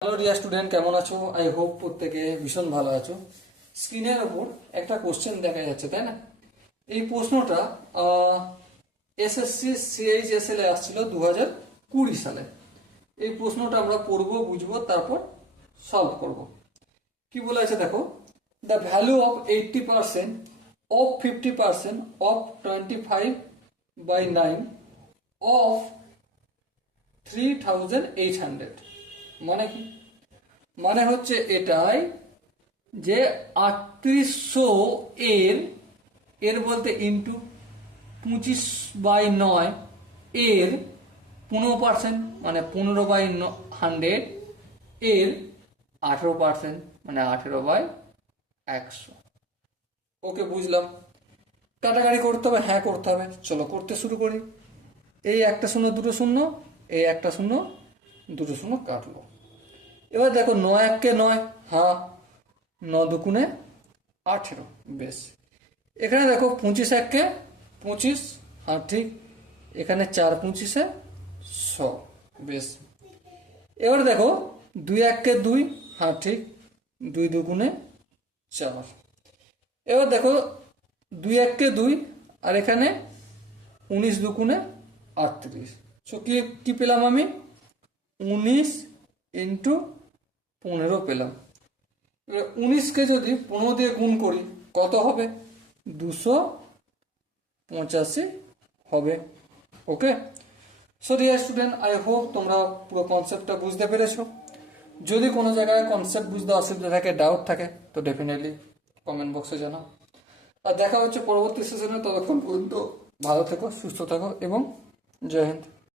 Hello dear student, কেমন আছো? I hope প্রত্যেকে ভীষণ ভালো আছো। স্ক্রিনের ওপর একটা কোশ্চেন দেখা যাচ্ছে, তাই না? এই প্রশ্নটা এসএসসি সিএইচএসএল এ আসছিল 2020 সালে। এই প্রশ্নটা আমরা পড়বো, বুঝবো, তারপর সলভ করব। কি বলে আছে দেখো, the value of 80% of 50% of 25/9 of 3800। মানে কি? মানে হচ্ছে এটাই যে 3800 এর এর বলতে ইন্টু 25/9 এর 15%, মানে 15/100 এর 18%, মানে 18/100। ওকে, বুঝলাম। কাটাকাটি করতে হবে? হ্যাঁ, করতে হবে। চলো করতে শুরু করি। এই একটা শূন্য দুটো শূন্য, এই একটা শূন্য দুটো শূন্য কাটলো। এবার দেখো 9 এককে 9, হ্যাঁ, 9 দুগুণে 18, বেশ। এখানে দেখো 25 এককে 25, হ্যাঁ ঠিক। এখানে 4 25-এ 100, বেশ। এবার দেখো 2 এককে 2, হ্যাঁ ঠিক। 2 দুগুণে 4। এবার দেখো 2 এককে 2, আর এখানে 19 দুগুণে 38। সো কি কি পেলাম আমি? 19 ইন্টু 15 পেলাম। এবার 19কে যদি 15 দিয়ে গুণ করি কত হবে? 285 হবে। Okay, so dear student, I hope তোমরা পুরো কনসেপ্টটা বুঝতে পেরেছো। যদি কোনো জায়গায় কনসেপ্ট বুঝতে অসুবিধা থাকে, ডাউট থাকে, তো ডেফিনেটলি কমেন্ট বক্সে জানাও। আর দেখা হচ্ছে পরবর্তী সেশনে। ততক্ষণ পর্যন্ত ভালো থেকো, সুস্থ থাকো এবং জয় হিন্দ।